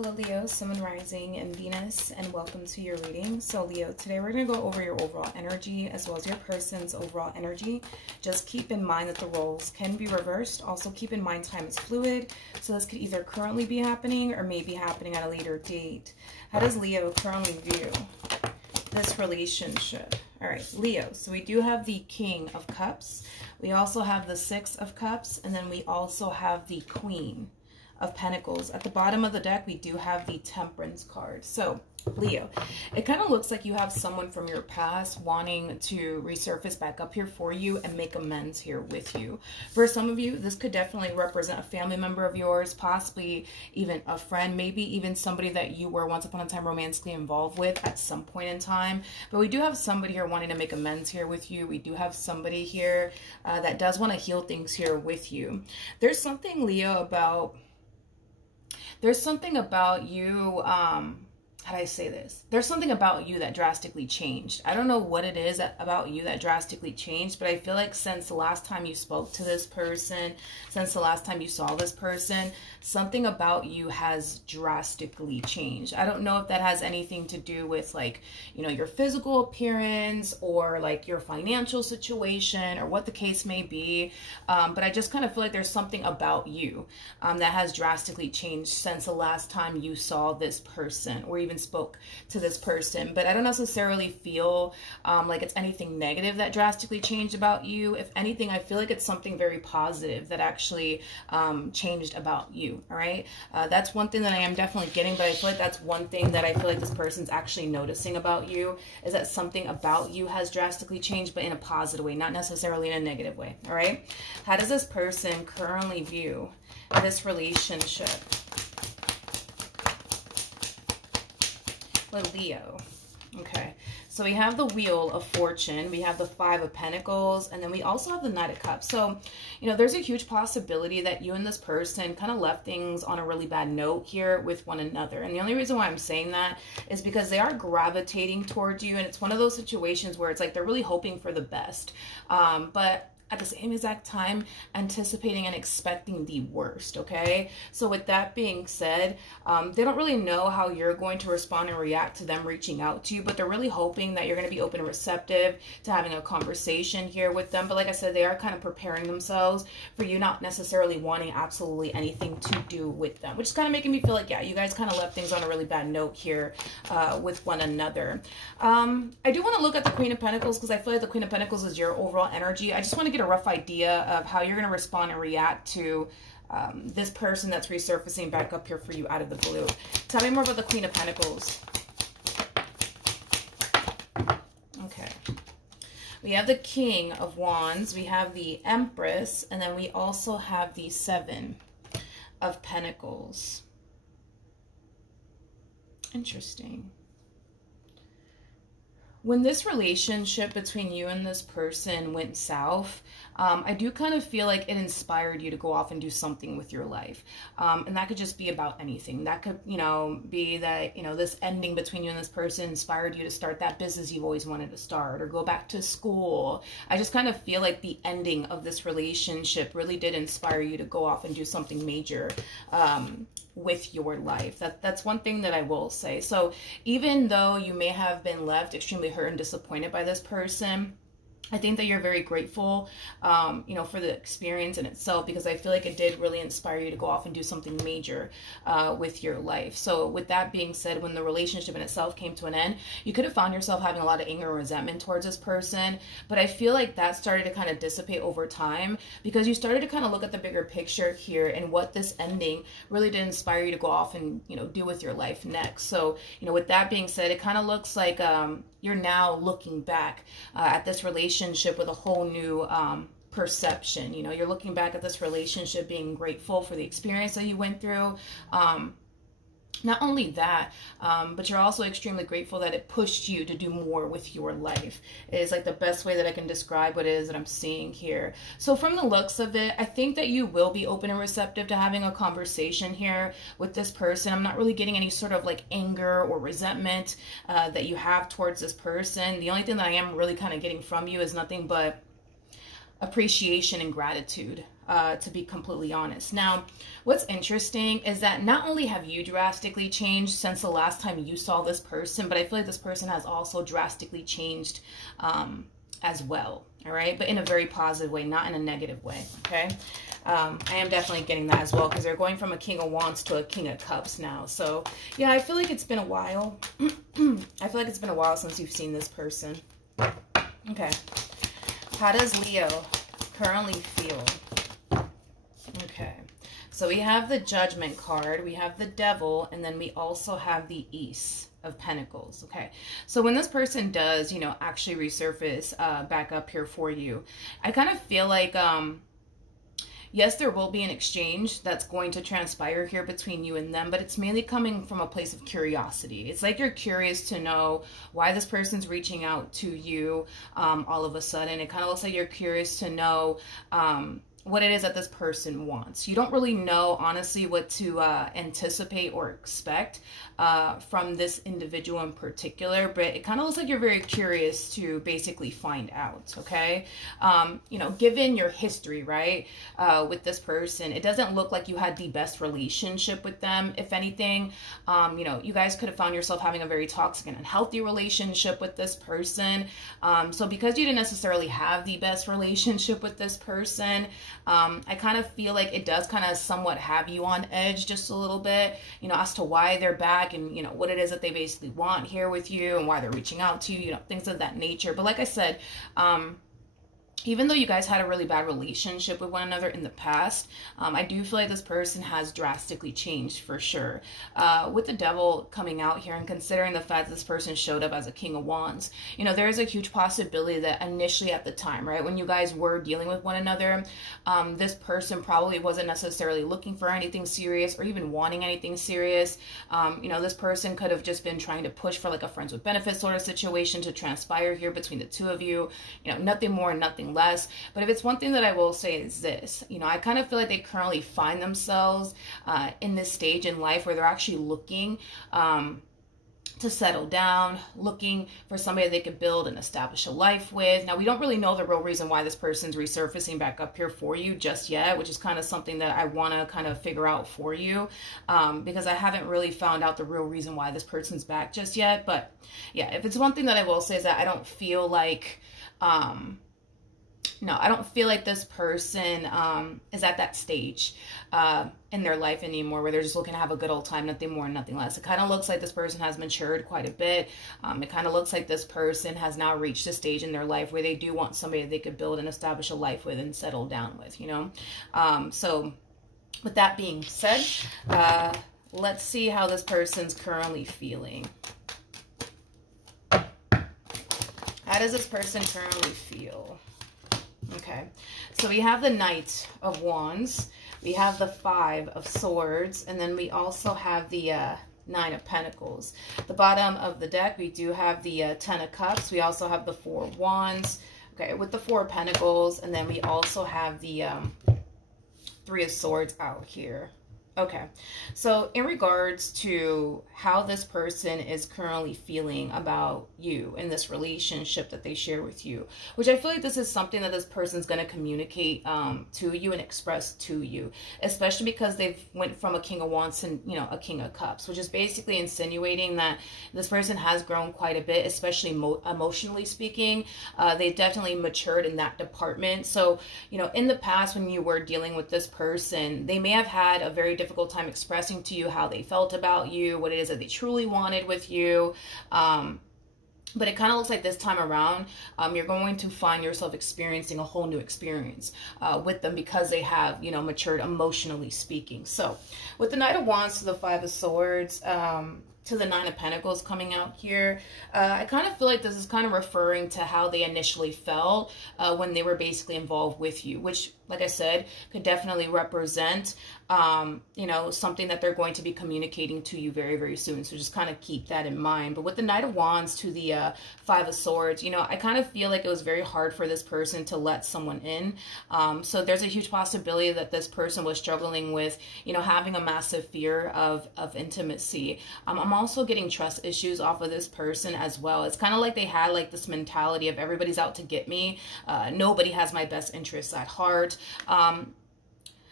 Hello Leo, Sun, Rising, and Venus, and welcome to your reading. So Leo, today we're going to go over your overall energy as well as your person's overall energy. Just keep in mind that the roles can be reversed. Also keep in mind time is fluid, so this could either currently be happening or may be happening at a later date. How does Leo currently view this relationship? All right, Leo, so we do have the King of Cups. We also have the Six of Cups, and then we also have the Queen of Pentacles. At the bottom of the deck, we do have the Temperance card. So, Leo, it kind of looks like you have someone from your past wanting to resurface back up here for you and make amends here with you. For some of you, this could definitely represent a family member of yours, possibly even a friend, maybe even somebody that you were once upon a time romantically involved with at some point in time. But we do have somebody here wanting to make amends here with you. We do have somebody here that does want to heal things here with you. There's something, Leo, about... There's something about you, how do I say this? There's something about you that drastically changed. I don't know what it is about you that drastically changed, but I feel like since the last time you spoke to this person, since the last time you saw this person, something about you has drastically changed. I don't know if that has anything to do with, like, you know, your physical appearance or like your financial situation or what the case may be. But I just kind of feel like there's something about you that has drastically changed since the last time you saw this person or even spoke to this person. But I don't necessarily feel like it's anything negative that drastically changed about you. If anything, I feel like it's something very positive that actually changed about you. All right, that's one thing that I am definitely getting, but I feel like that's one thing that I feel like this person's actually noticing about you, is that something about you has drastically changed, but in a positive way, not necessarily in a negative way. All right, how does this person currently view this relationship with Leo? Okay, so we have the Wheel of Fortune, we have the Five of Pentacles, and then we also have the Knight of Cups. So, you know, there's a huge possibility that you and this person kind of left things on a really bad note here with one another. And the only reason why I'm saying that is because they are gravitating towards you, and it's one of those situations where it's like they're really hoping for the best. But at the same exact time, anticipating and expecting the worst, okay? So with that being said, they don't really know how you're going to respond and react to them reaching out to you, but they're really hoping that you're going to be open and receptive to having a conversation here with them. But like I said, they are kind of preparing themselves for you not necessarily wanting absolutely anything to do with them, which is kind of making me feel like, yeah, you guys kind of left things on a really bad note here with one another. I do want to look at the Queen of Pentacles because I feel like the Queen of Pentacles is your overall energy. I just want to get a rough idea of how you're going to respond and react to this person that's resurfacing back up here for you out of the blue. Tell me more about the Queen of Pentacles. Okay. We have the King of Wands, we have the Empress, and then we also have the Seven of Pentacles. Interesting. When this relationship between you and this person went south, I do kind of feel like it inspired you to go off and do something with your life. And that could just be about anything. That could, you know, be that, you know, this ending between you and this person inspired you to start that business you've always wanted to start or go back to school. I just kind of feel like the ending of this relationship really did inspire you to go off and do something major with your life. That's one thing that I will say. So even though you may have been left extremely hurt and disappointed by this person, I think that you're very grateful, you know, for the experience in itself, because I feel like it did really inspire you to go off and do something major with your life. So with that being said, when the relationship in itself came to an end, you could have found yourself having a lot of anger and resentment towards this person. But I feel like that started to kind of dissipate over time because you started to kind of look at the bigger picture here and what this ending really did inspire you to go off and, you know, do with your life next. So, you know, with that being said, it kind of looks like you're now looking back at this relationship with a whole new perception. You know, you're looking back at this relationship being grateful for the experience that you went through. Not only that, but you're also extremely grateful that it pushed you to do more with your life. It is like the best way that I can describe what it is that I'm seeing here. So from the looks of it, I think that you will be open and receptive to having a conversation here with this person. I'm not really getting any sort of like anger or resentment that you have towards this person. The only thing that I am really kind of getting from you is nothing but appreciation and gratitude to be completely honest. Now, what's interesting is that not only have you drastically changed since the last time you saw this person, but I feel like this person has also drastically changed as well. All right, but in a very positive way, not in a negative way. Okay, I am definitely getting that as well, because they're going from a King of Wands to a King of Cups now. So yeah, I feel like it's been a while. I feel like it's been a while since you've seen this person. Okay, how does Leo currently feel? Okay, so we have the Judgment card, we have the Devil, and then we also have the Ace of Pentacles. Okay, so when this person does, you know, actually resurface back up here for you, I kind of feel like yes, there will be an exchange that's going to transpire here between you and them, but it's mainly coming from a place of curiosity. It's like you're curious to know why this person's reaching out to you all of a sudden. It kind of looks like you're curious to know what it is that this person wants. You don't really know, honestly, what to anticipate or expect from this individual in particular, but it kind of looks like you're very curious to basically find out, okay? You know, given your history, right, with this person, it doesn't look like you had the best relationship with them. If anything, you know, you guys could have found yourself having a very toxic and unhealthy relationship with this person. So because you didn't necessarily have the best relationship with this person, I kind of feel like it does kind of somewhat have you on edge just a little bit, you know, as to why they're back and, you know, what it is that they basically want here with you and why they're reaching out to you, you know, things of that nature. But like I said, even though you guys had a really bad relationship with one another in the past, I do feel like this person has drastically changed for sure. With the Devil coming out here and considering the fact that this person showed up as a King of Wands, you know, there is a huge possibility that initially at the time, right, when you guys were dealing with one another, this person probably wasn't necessarily looking for anything serious or even wanting anything serious. You know, this person could have just been trying to push for like a friends with benefits sort of situation to transpire here between the two of you, you know, nothing more, nothing less. But if it's one thing that I will say is this, you know, I kind of feel like they currently find themselves in this stage in life where they're actually looking to settle down, looking for somebody they could build and establish a life with. Now, we don't really know the real reason why this person's resurfacing back up here for you just yet, which is kind of something that I want to kind of figure out for you, because I haven't really found out the real reason why this person's back just yet. But yeah, if it's one thing that I will say is that I don't feel like no, I don't feel like this person is at that stage in their life anymore where they're just looking to have a good old time, nothing more, nothing less. It kind of looks like this person has matured quite a bit. It kind of looks like this person has now reached a stage in their life where they do want somebody they could build and establish a life with and settle down with, you know? So with that being said, let's see how this person's currently feeling. How does this person currently feel? Okay, so we have the Knight of Wands, we have the Five of Swords, and then we also have the Nine of Pentacles. The bottom of the deck, we do have the Ten of Cups. We also have the Four of Wands, okay, with the Four of Pentacles, and then we also have the Three of Swords out here. Okay, so in regards to how this person is currently feeling about you in this relationship that they share with you, which I feel like this is something that this person's going to communicate to you and express to you, especially because they've went from a King of Wands and, you know, a King of Cups, which is basically insinuating that this person has grown quite a bit, especially emotionally speaking. They definitely matured in that department. So, you know, in the past when you were dealing with this person, they may have had a very difficult time expressing to you how they felt about you, what it is that they truly wanted with you. But it kind of looks like this time around, you're going to find yourself experiencing a whole new experience with them because they have, you know, matured emotionally speaking. So with the Knight of Wands to the Five of Swords, to the Nine of Pentacles coming out here, I kind of feel like this is kind of referring to how they initially felt when they were basically involved with you, which, like I said, could definitely represent, you know, something that they're going to be communicating to you very, very soon. So just kind of keep that in mind. But with the Knight of Wands to the Five of Swords, you know, I kind of feel like it was very hard for this person to let someone in. So there's a huge possibility that this person was struggling with, you know, having a massive fear of intimacy. I'm also getting trust issues off of this person as well. It's kind of like they had like this mentality of everybody's out to get me. Nobody has my best interests at heart.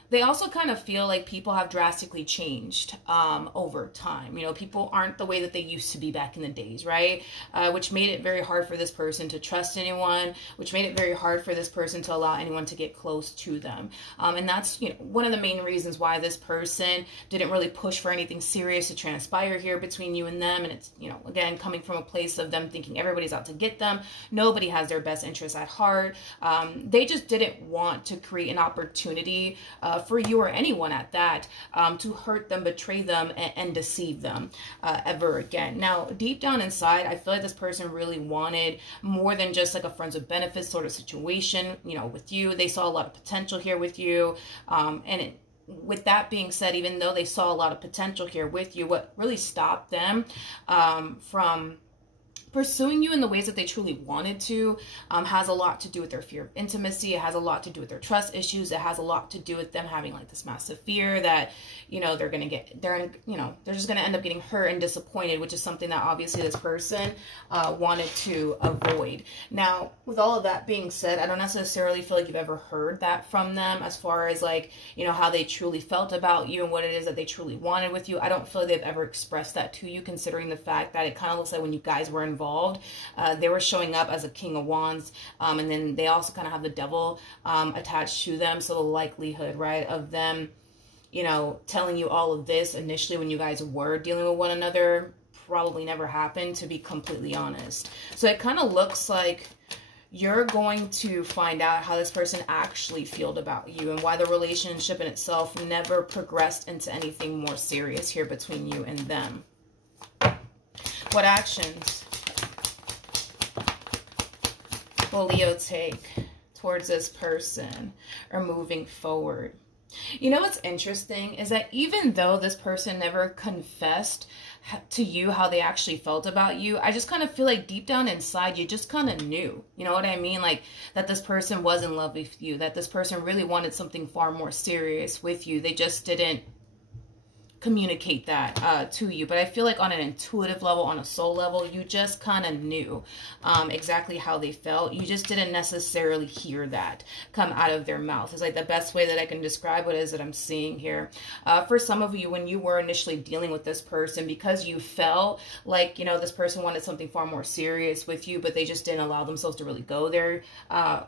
They also kind of feel like people have drastically changed over time. You know, people aren't the way that they used to be back in the days, right? Which made it very hard for this person to trust anyone, which made it very hard for this person to allow anyone to get close to them. And that's, you know, one of the main reasons why this person didn't really push for anything serious to transpire here between you and them. And it's, you know, again, coming from a place of them thinking everybody's out to get them. Nobody has their best interests at heart. They just didn't want to create an opportunity for you or anyone at that to hurt them, betray them, and deceive them ever again. Now, deep down inside, I feel like this person really wanted more than just like a friends with benefits sort of situation, you know, with you. They saw a lot of potential here with you. With that being said, even though they saw a lot of potential here with you, what really stopped them from pursuing you in the ways that they truly wanted to has a lot to do with their fear of intimacy. It has a lot to do with their trust issues. It has a lot to do with them having like this massive fear that, you know, they're just going to end up getting hurt and disappointed, which is something that obviously this person wanted to avoid. Now, with all of that being said, I don't necessarily feel like you've ever heard that from them as far as like, you know, how they truly felt about you and what it is that they truly wanted with you. I don't feel like they've ever expressed that to you, considering the fact that it kind of looks like when you guys were involved, they were showing up as a King of Wands, and then they also kind of have the devil attached to them. So the likelihood, right, of them, you know, telling you all of this initially when you guys were dealing with one another probably never happened, to be completely honest. So it kind of looks like you're going to find out how this person actually felt about you and why the relationship in itself never progressed into anything more serious here between you and them. What actions will Leo take towards this person or moving forward? You know what's interesting is that even though this person never confessed to you how they actually felt about you, I just kind of feel like deep down inside you just kind of knew, you know what I mean? Like that this person was in love with you, that this person really wanted something far more serious with you. They just didn't communicate that to you. But I feel like on an intuitive level, on a soul level, you just kind of knew exactly how they felt. You just didn't necessarily hear that come out of their mouth. It's like the best way that I can describe what it is that I'm seeing here. For some of you, when you were initially dealing with this person, because you felt like, you know, this person wanted something far more serious with you, but they just didn't allow themselves to really go there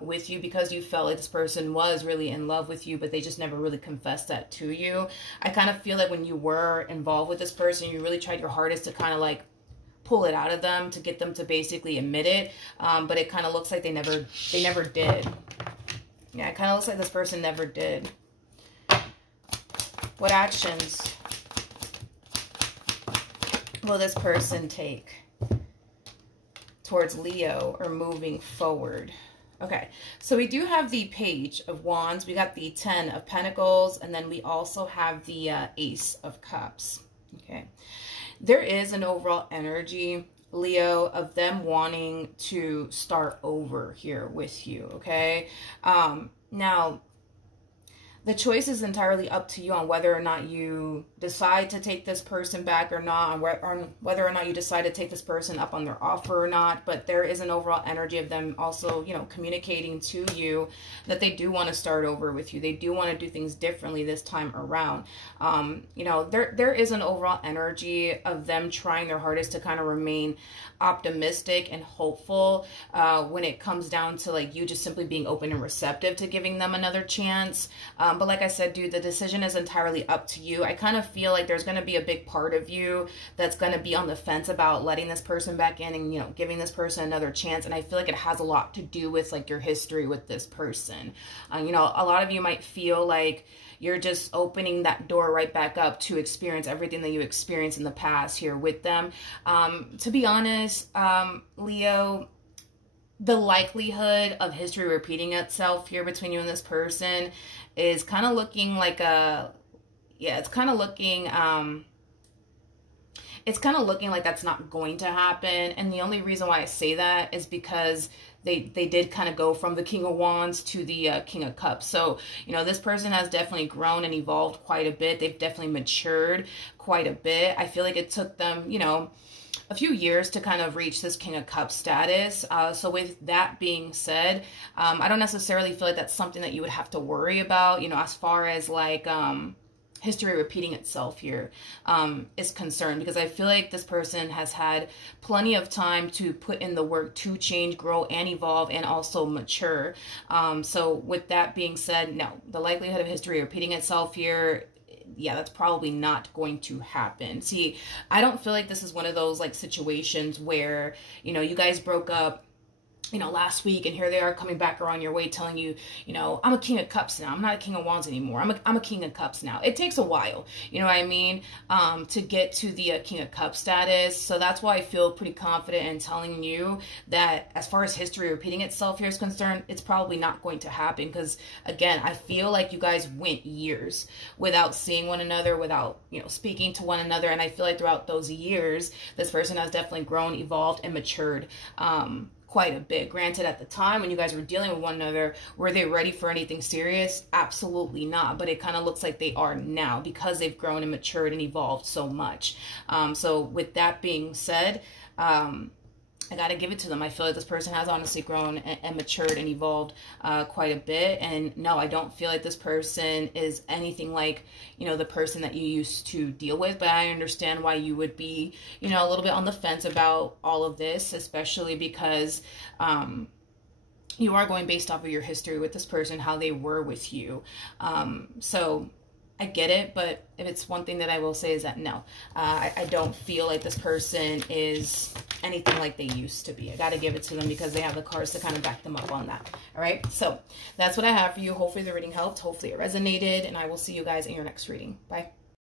with you, because you felt like this person was really in love with you, but they just never really confessed that to you. I kind of feel like when you were involved with this person, you really tried your hardest to kind of like pull it out of them, to get them to basically admit it, but it kind of looks like they never did. Yeah, it kind of looks like this person never did. What actions will this person take towards Leo or moving forward? Okay, so we do have the Page of Wands, we got the 10 of Pentacles, and then we also have the Ace of Cups. Okay, there is an overall energy, Leo, of them wanting to start over here with you, okay? Now, the choice is entirely up to you on whether or not you decide to take this person back or not, on whether or not you decide to take this person up on their offer or not. But there is an overall energy of them also, you know, communicating to you that they do want to start over with you. They do want to do things differently this time around. You know, there is an overall energy of them trying their hardest to kind of remain optimistic and hopeful when it comes down to like you just simply being open and receptive to giving them another chance. But like I said, dude, the decision is entirely up to you. I kind of feel like there's going to be a big part of you that's going to be on the fence about letting this person back in and, you know, giving this person another chance. And I feel like it has a lot to do with like your history with this person. You know, a lot of you might feel like you're just opening that door right back up to experience everything that you experienced in the past here with them. To be honest, Leo, the likelihood of history repeating itself here between you and this person is kind of looking like a, yeah, it's kind of looking, it's kind of looking like that's not going to happen. And the only reason why I say that is because they did kind of go from the King of Wands to the King of Cups. So, you know, this person has definitely grown and evolved quite a bit. They've definitely matured quite a bit. I feel like it took them, you know, a few years to kind of reach this King of Cups status. So with that being said, I don't necessarily feel like that's something that you would have to worry about, you know, as far as like history repeating itself here is concerned, because I feel like this person has had plenty of time to put in the work to change, grow, and evolve, and also mature. So with that being said, no, the likelihood of history repeating itself here, yeah, that's probably not going to happen. See, I don't feel like this is one of those like situations where, you know, you guys broke up, you know, last week, and here they are coming back around your way telling you, you know, I'm a King of Cups now. I'm not a King of Wands anymore. I'm a King of Cups now. It takes a while, you know what I mean, to get to the King of Cups status. So that's why I feel pretty confident in telling you that as far as history repeating itself here is concerned, it's probably not going to happen. Because again, I feel like you guys went years without seeing one another, without, you know, speaking to one another. And I feel like throughout those years, this person has definitely grown, evolved, and matured quite a bit. Granted, at the time when you guys were dealing with one another, were they ready for anything serious? Absolutely not. But it kind of looks like they are now, because they've grown and matured and evolved so much. So with that being said, I gotta give it to them. I feel like this person has honestly grown and matured and evolved quite a bit. And no, I don't feel like this person is anything like, you know, the person that you used to deal with. But I understand why you would be, you know, a little bit on the fence about all of this, especially because you are going based off of your history with this person, how they were with you. So I get it, but if it's one thing that I will say is that no, I don't feel like this person is anything like they used to be. I got to give it to them because they have the cards to kind of back them up on that. All right, so that's what I have for you. Hopefully the reading helped. Hopefully it resonated, and I will see you guys in your next reading. Bye.